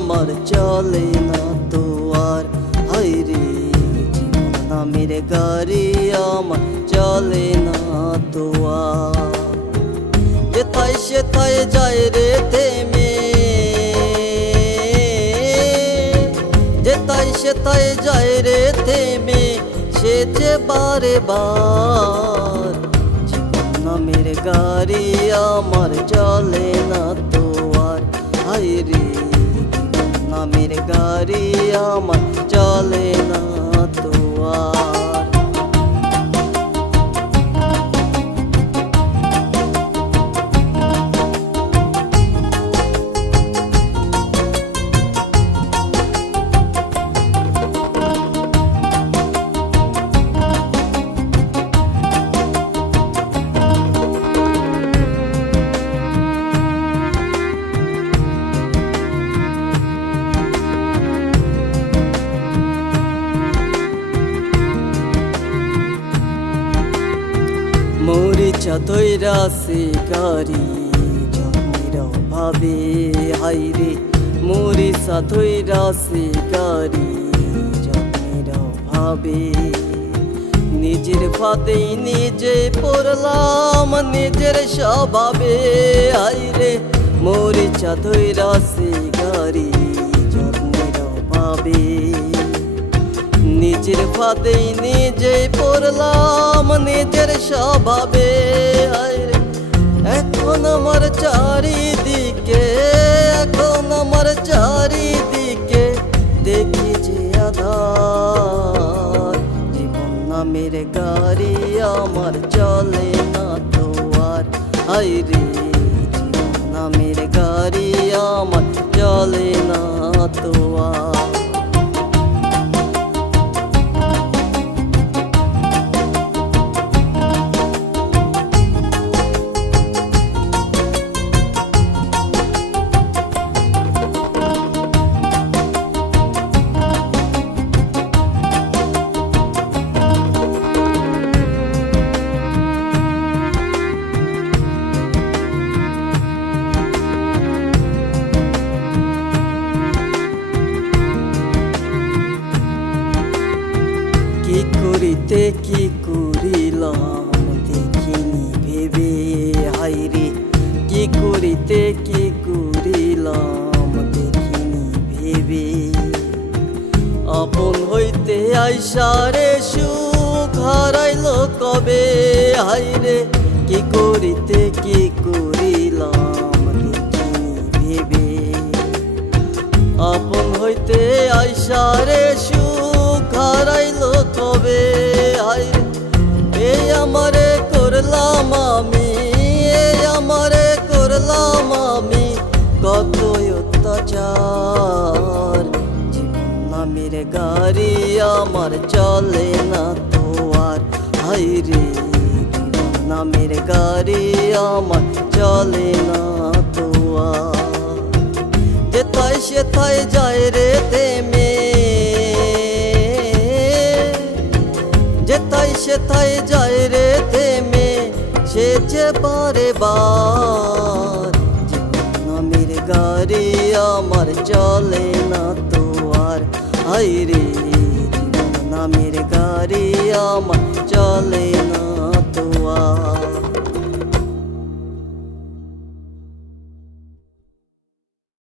আমার চলে না তো আর। হায় রে জীবন নামের গাড়ি আমার চলে না তো আর। যেথায় সেথায় যায় রে থেমে, যেথায় সেথায় যায় রে থেমে, সে যে বারে বার। জীবন নামের গাড়ি আমার চলে না তো আর। হায় রে জীবন নামের গাড়ি আমার চলে না তো আর। মরিচা ধইরা সে গাড়ি জন্মের অভাবে। হায় রে মরিচা ধইরা সে গাড়ি জন্মের অভাবে। নিজের ফাঁদেই নিজে পড়লাম নিজের স্বভাবে। হায় রে মরিচা ধইরা সে গাড়ি জন্মের অভাবে। নিজের ফাঁদেই নিজে পড়লাম নিজের স্বভাবে। এখন আমার চারিদিকে, এখন আমার চারিদিকে দেখি যে আধার। জীবন নামের গাড়ি আমার চলে না তো আর। হায় রে জীবন নামের গাড়ি আমার চলে না তো আর। কি করিতে কি করিলাম দেখিনি ভেবে। হায় রে কি করিতে কি করিলাম দেখিনি ভেবে। আপন হইতে আইসারে সুখ হারাইল কবে। হায় রে কি করিতে কি করিলাম দেখিনি ভেবে। আপন হইতে আইসারে সুখ হারাইল কবে। হায় এই আমারে করলাম আমি, এই আমারে করলাম আমি কত অত্যাচার। জীবন নামের গাড়ি আমার চলে না তো আর। হায় রে জীবন নামের গাড়ি আমার চলে না তো আর। যেথায় সেথায় যায় রে থেমে, যেথায় সেথায় যায় রে থেমে, সে যে বারে বার। জীবন নামের গাড়ি আমার চলে না তো আর। হায় রে জীবন নামের গাড়ি আমার চলে না।